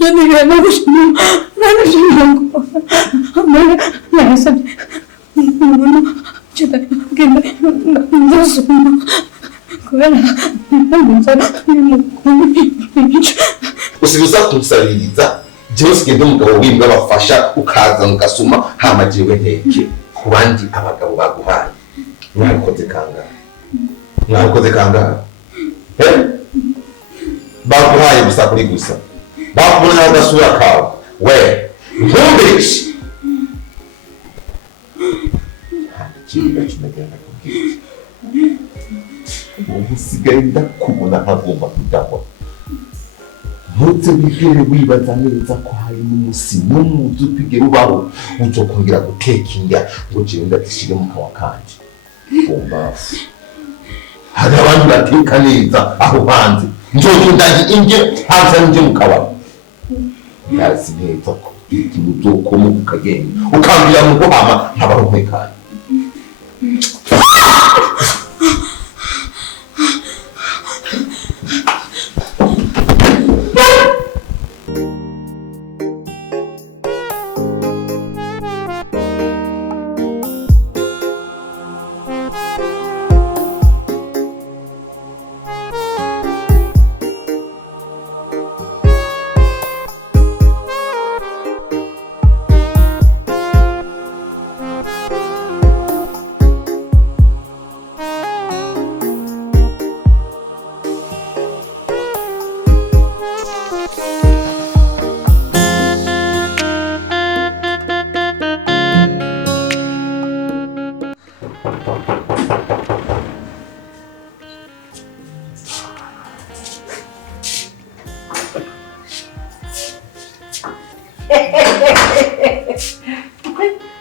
Jadi aku semua mana sampai mana cerita kita nggak semua usiruza kumusabiriza jewe sigende umugabo w'imbwa bafasha ukaza ngasuma hama jewe nteke ku bandi abagabo baguhaye mwabikoze kangahe baguhaye gusa kuri gusa bakubona agasura kawe we ntumbirishe ikintu kimegenda kubwira ubu usigaye ndakubona nkagomba kudahwa ntutse wigere wibaza neza ko hari n'umusi n'umuzi upigera ubaho uzokongera guteka indya ngo jewe ndatishire mu kanwa kanje bombafu hari abandi bateka neza aho hanze njoje ndaje indye hanze nje mu kabari ndazi neza ko ikintu uzokoma ukagenda ukambira mu guhama ntabaho ntekanye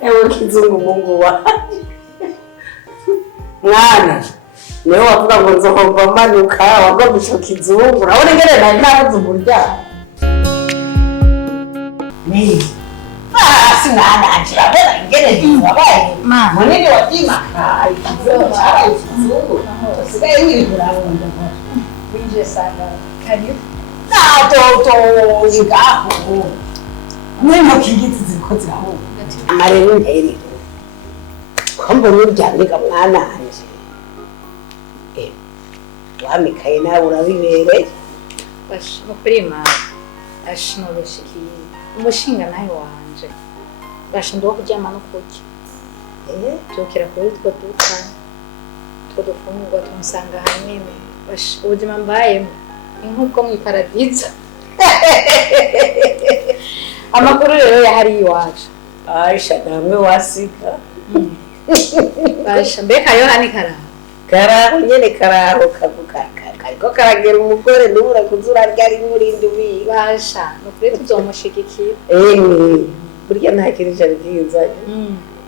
Ewe kizungu Mungu wangu. Mwana, niwe wavuga ngo nzohomba manuka wagomba ico kizungu. Urabona ingene nari nabuze umuryango. Ni. Sinanaje abera ingene ntiwabaye. Munini watimaka ikizungu cyara ikizungu. Sigaye ngirurabona. Winje sanga. Karibu. To igaho. Mwema kigiti ziko ziraho. Amarero nteri. Kombo n'uryamika mwana wanje. Wamikaye nawe urabibereye. Mukurima ashinobeshikiye. Umushinga nawe wanje. Bashindo kuryama no kurya. Tukira kuri two duka. Dufungwa tumusanga hanyene. Ubuzima mbayemo nk'ubwo mu paradizo. Amakuru rero yahari iwacu. Aisha namwe wasiga. Basha mbeka Yohani karaho nyene karaho kavuka kariko karagera umugore nubura kuzura ryari murindi wi. Basha nukuri tuzomushigikira. Burya nta kintu cyari kizanye.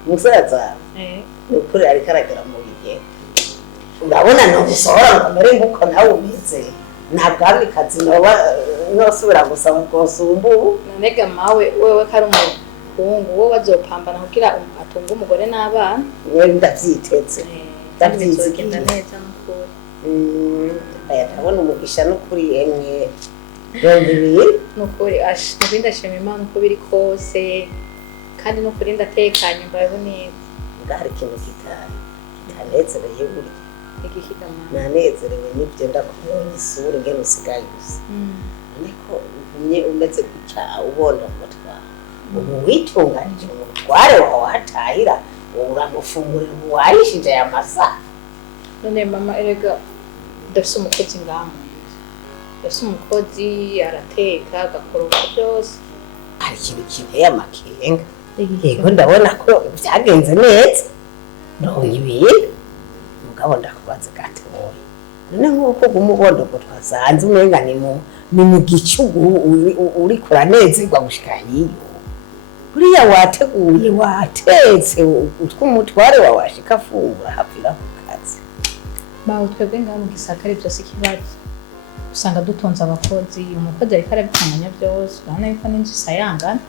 Musaza. Nukuri ari karagera mu bihe. Urabona no gusohora ngo mere nguko nawe ubize. Ntabwo ari kazi nosubira gusaba kosumbu. Nanega mawe wewe kari umuhungu wowe bazopambana kugira atunga umugore n'abana. Wewe ndavyiteze. Ndavyizigenda neza mukuri. Ndabona umugisha nukuri emwe. Yombi nukuri ndashima Imana uko biri kose kandi nukuri ndatekanye mbayeho neza. Ngari kintu kitanezereye buri. Ikikidama. Nanezerewe n'ibyo ndakubonye isura ngene usigaye gusa. Niko umeze kucya ubona umutwa. Ubu witunganije umutware wawe hatahira uramufungurira uwayishije ya masa. None mama erega ndafise umukozi ngamo. Ndafise umukozi arateka agakoroka byose. Hari ikintu kinteye amakenga. Yego ndabona ko byagenze neza. Ndonye ibintu. Mugabo ndakubaza gatoya. None nk'uko gumubondo ko twasanze umenga ni mu gicugu uri kuranezerwa gushika yiyo. Buriya wateguye watetse utwumutware wawe ashika fungura hapira ku kazi. Bawo twebwe ngaho mu gisakare byose kibazo. Usanga dutonze abakozi umukozi ariko arabitanganya byose urabona yuko n'inzu isayangana.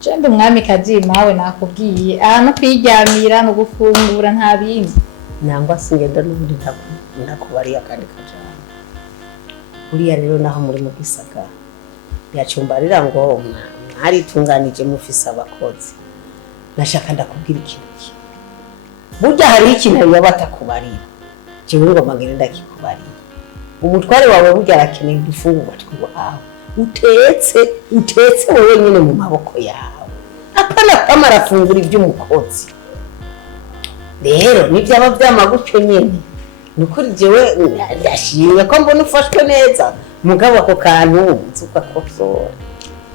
Jende umwami kazi mawe nakubwiye no kwiryamira no gufungura nta bindi. Nangwa singenda n'ubundi ndakubariya kandi kajana. Buriya rero naho muri mu gisagara yacumbarira ngo mwaritunganije mufise abakozi nashaka ndakubwira ikintu burya hari ikintu yaba atakubarira jewe ngo magere ndakikubarira umutware wawe burya arakeneye udufungurwa twiwawe utetse wowe nyine mu maboko yawe apana kwama arafungura ivy'umukozi rero nivyaba vyamagutyo nyene nukuri jewe ndashimye ko mbona ufashwe neza mugabo ako kantu uzugakosora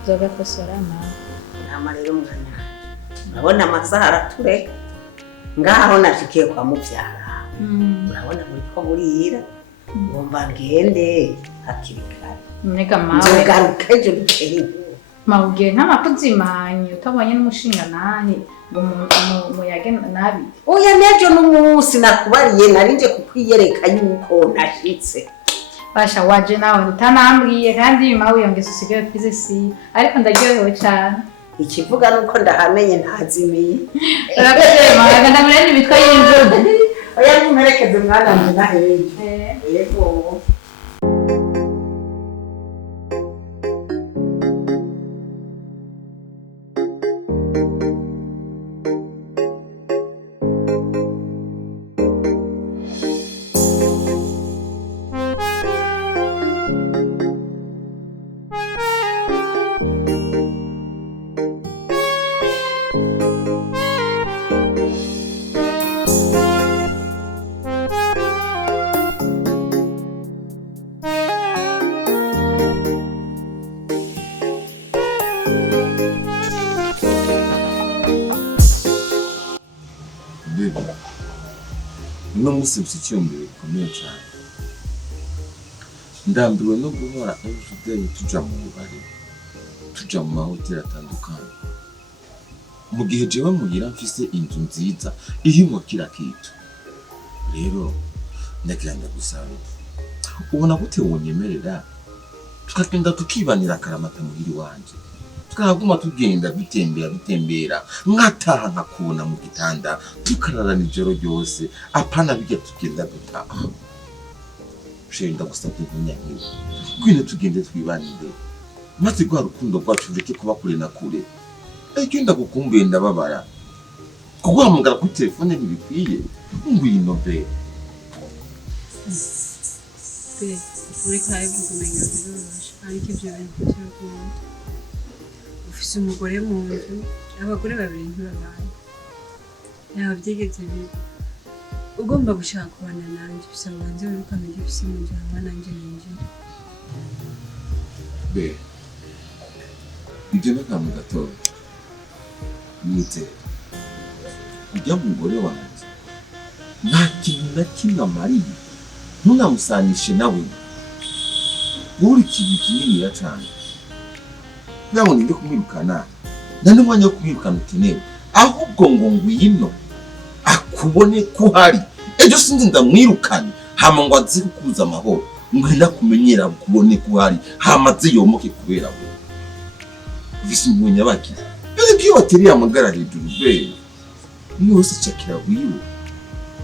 uzogakosora nawe nama rero mwana urabona amasaha aratureka ngaho nashikiye kwa muvyara urabona muriko burira ngomba ngende hakiri kare nega mawe nzogaruka ejo bikeri mawugiye ntamakuzimanye utabonye n'umushinga nahe ngo muyage nabi oya nejo n'umunsi nakubariye narinje kukwiyereka yuko nashitse basha waje nawe utanambwiye kandi mawe yongeze usigaye kwize si ariko ndaryohewe cyane ikivuga nuko ndahamenye ntazimiye urakoze mawe ndamurende bitwa y'injugu oya ntumerekeze mwana wanjye naheje yego no musibye icyumviro gikomeye cyane ndambiwe no guhora abafudeli tuja mu bubari tuja mu mahoteli atandukanye mu gihe jewe muhira mfise inzu nziza ihimwo kira kitu rero ndagira ndagusaba ubona gute wonyemerera tukagenda tukibanira akaramata muhiri wanje tukaguma tugenda bitembera nkataha nkakubona mu gitanda tukararana ijoro ryose apana bijya tugenda dutaha shenda gusabye nyanyiwe kwine tugende twibanire maze rwa rukundo rwacu rureke kuba kure na kure icyo ndagukumbuye ndababara kuguhamagara kuri telefone ntibikwiye ngwino be ureka ivuga umenga biroroshe ariko ibyo bintu by'urukundo ufise umugore mu nzu abagore babiri ntibabaye ntabwo byigeze biba ugomba gushaka kubana nanjye bisaba ubanze wirukane ibyo ufise mu nzu hanyuma nanjye ninjira be ibyo n'akantu gatoya mwite ujya mugore wanjye nta kintu na kimwe amariye ntunamusanishe nawe wowe ikintu kininiya cyane ntabwo ninde kumwirukana nta n'umwanya wo kumwirukana ukenewe ahubwo ngo ngwino akubone ko uhari ejo sinzi ndamwirukane hama ngo azi kukuza amahoro ngwino akumenyera kubone ko uhari hama aze yomoke kubera we uvise umuntu yabakize rero iyo watereye amagara hejuru be niwe wese cakira wiwe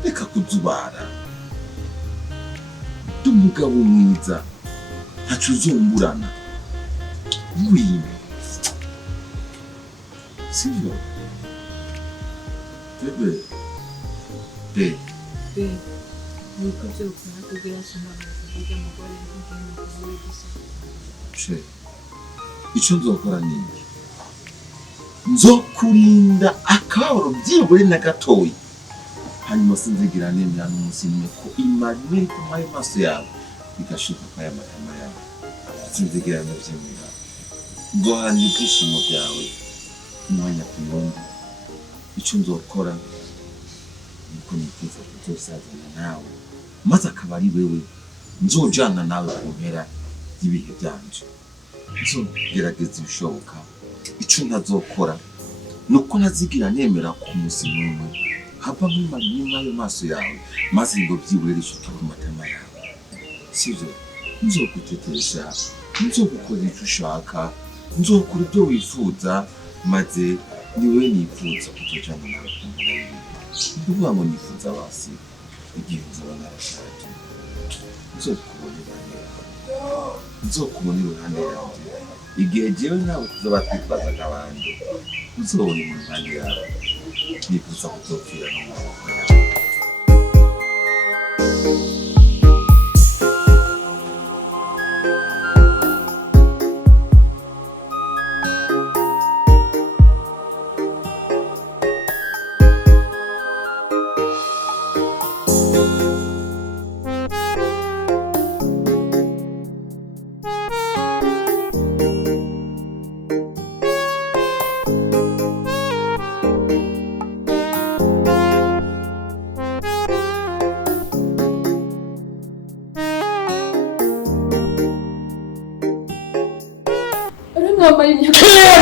reka kuzubara umugabo mwiza ntacu uzumburana ngwino sivyo bebe niko byokora kugira simbabaza kugira umugore n'umugabo n'umugisa che icyo nzokora ni nzokurinda akababaro byibure na gatoya hanyuma sinzigira nemera n'umunsi nimwe ko imari imwe ku maso yawe igashika kwa y'amatama yawe sinzigira nabyemera nzohana ibyishimo byawe umwanya ku wundi icyo nzokora niko nifuza kuzosazana nawe maze akaba ari wewe nzojana nawe ku mpera y'ibihe byanje nzogerageza ibishoboka icyo ntazokora nuko ntazigira nemera ku munsi n'umwe hava nk'imari n'imwe ayo maso yawe maze ngo byibure rishuka ku matama yawe sivyo nzogutetesha nzogukora icyo ushaka nzokora ibyo wifuza maze niwe nifuza kuzojana nawe ku mpera y'ibihe ndavuga ngo nifuza basi igihe nzoba narashaje nzokubona iruhande yanjye igihe jewe nawe tuzoba twitwazaga abantu uzobona impande yawe nifuza kuzopfira no mu maboko yawe.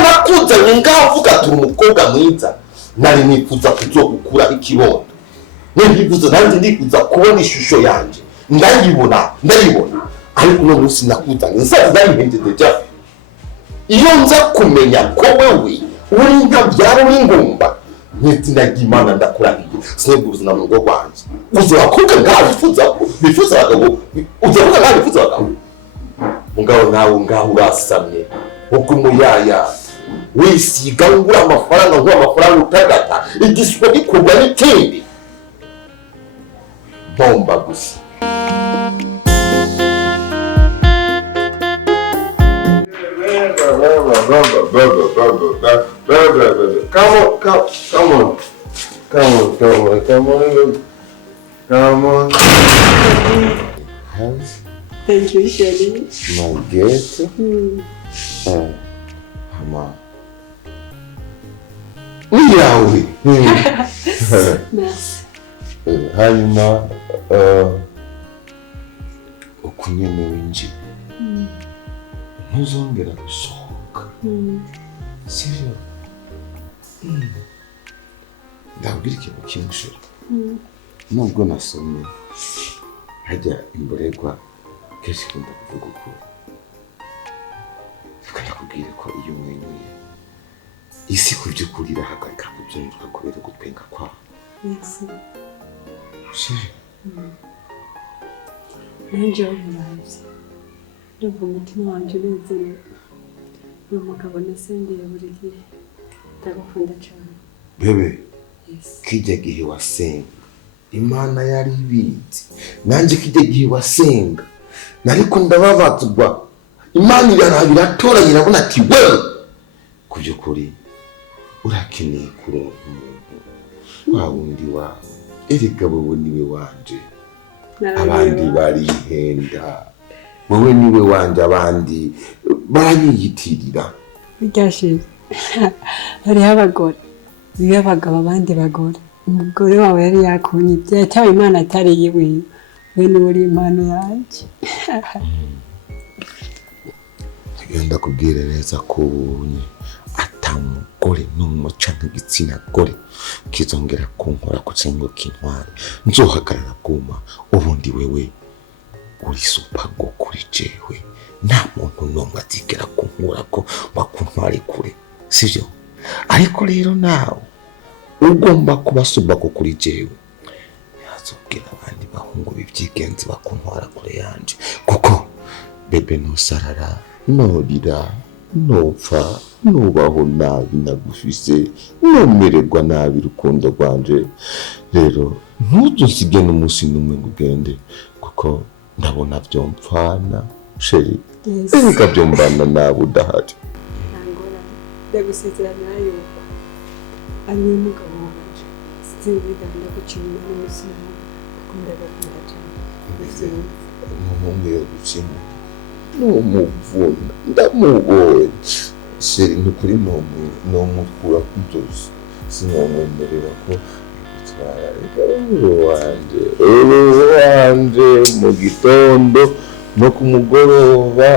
Nakuza ngaho uvuga ati umukobwa mwiza nari nifuza kuzogukura ikibondo nifuza nanjye ndifuza kubona ishusho yanje ndayibona ariko no munsi nakuza nsaza ndayimpendeje iyo nza kumenya ko wewe uri nkabyara uri ngomba nitsinda gimana ndakurahiye sinebwe na mugo wanje uzobakuka ngaho bifuza abagabo uzobakuka ngaho bifuza abagabo ngaho urasamye uko umuyaya wisiga ngura amafaranga utagata igiswa gikurwa n'ikindi bomba gusa. Come on. Thank you, Shirley. My gift. Mama. Uyawe. Merci. Hanyuma ukunyene winji. Ntuzongera gusohoka. Sivyo? Ndabwira ikintu kimwe. Nubwo nasomye hajya imborerwa kenshi ikunda kuvuga uko ndakubwira ko iyo umwenyuye isi ku by'ukuri irahagarika kubyumva kubera gupenga kwawe. Nanjye wabibaza ndumva umutima wanjye unezerewe uyu mugabo nasengeye buri gihe ndagukunda cyane bebe. Kijya gihe wasenga Imana yari ibizi nanjye kijya gihe wasenga nariko ndababazwa Imana irarabira atoranya irabona ati wewe ku by'ukuri urakeneye kuronka umuntu wa wundi wawe erega wowe niwe wanje abandi barihenda wowe niwe wanje abandi baranyiyitirira bigashize hariho abagore biba abagabo abandi bagore umugore wawe yari yakunyibye yatawe Imana atari yiwe we niwe uri impano yanjye. Yenda kubwira neza ko ubunye atamugore n'umuca n'igitsina gore kizongera kunkora kucengo kintwara nzohagarara kuma ubundi wewe uri supago kuri jewe nta muntu n'umwe atigera kunkura ko bakuntware kure sivyo. Ariko rero nawe ugomba kuba supago kuri jewe yazobwira abandi bahungu b'ibyigenzi bakuntwara kure yanje kuko bebe nusarara norira nopfa nubaho nabi nagufise nomererwa nabi rukundo rwanje rero ntuzusige n'umunsi n'umwe ngo ugende kuko ndabona byompfana sheri erega byombana nawe udahari. Ntangora ndagusezerana yuko ari we mugabo wanje sinziganda gucima n'umunsi n'umwe kuko ndagukunda cyane. Umuhungu yo gucima n'umuvuna ndamubonye sheri nukuri nomukura kuntozi sinomwemerera ko wanje mu gitondo no ku mugoroba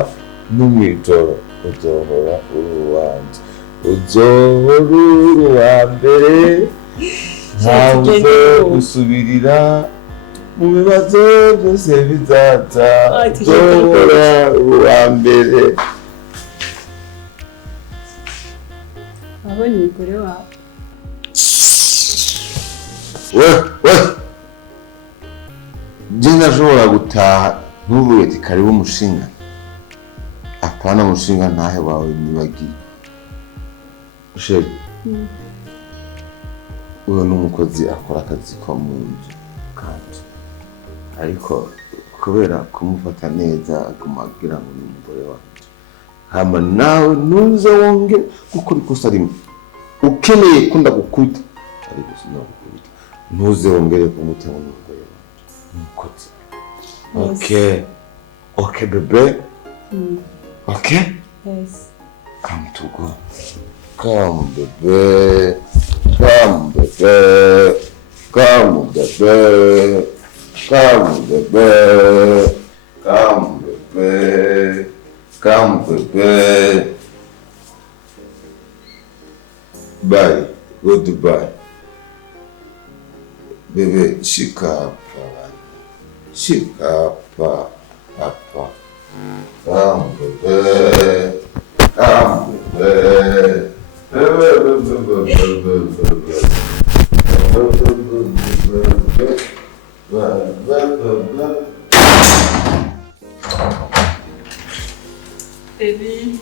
n'umwijoro uzohora uruwanje uzohora uruwa mbere ntabwo gusubirira mu bibazo byose bizaza uzohora uruwa mbere. wabonye umugore wawe we je ndashobora gutaha ntuvuge ati karibu umushinga apana mushinga ntahe wawe nibagiye sheri uwo n'umukozi akora akazi ko mu nzu kandi ariko kubera kumufata neza aguma agira ngo ni umugore wanjye hama nawe ntuze wongere gukora ikosa rimwe ukeneye kunda gukubita ariko sinagukubita ntuze wongere kumutema umugore wanjye n'umukozi. Okay bebe. Okay? Yes. Come to go. Come bebe. Come bebe. Come bebe. Come bebe. Come bebe. Come bebe. Bye. Go Dubai. Bebe, shika papa. Come bebe. Come bebe. Baby.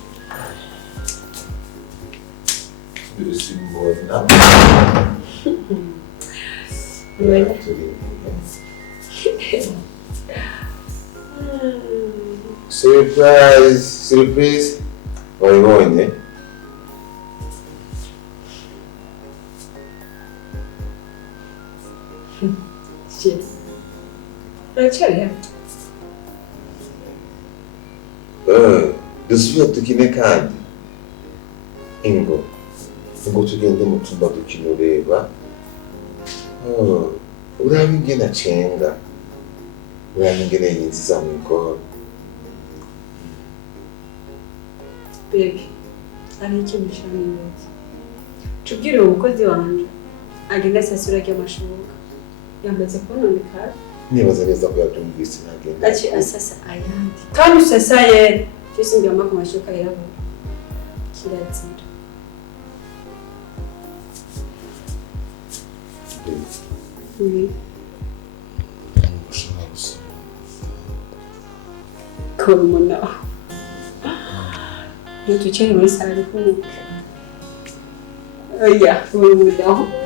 Surprise. Wabibonye? Shit. Uracyari dusubire dukine kandi ingo tugende mu cyumba dukina ureba uraba ingene acenga uraba ingene yinjiza mu igoro. Baby, hari ikintu cyanibaza. Tubwire umukozi wanje agenda asasura ry'amashuka. Yamaze kubononekara. Nibaza neza ko yabyumvise nagenda. Aci asasa ayandi. Kandi usasaye cyose ngamba ku mashuka yabo. Kirazira. Oui. Como não? Eu te tirei mais sabe como. Olha, como não?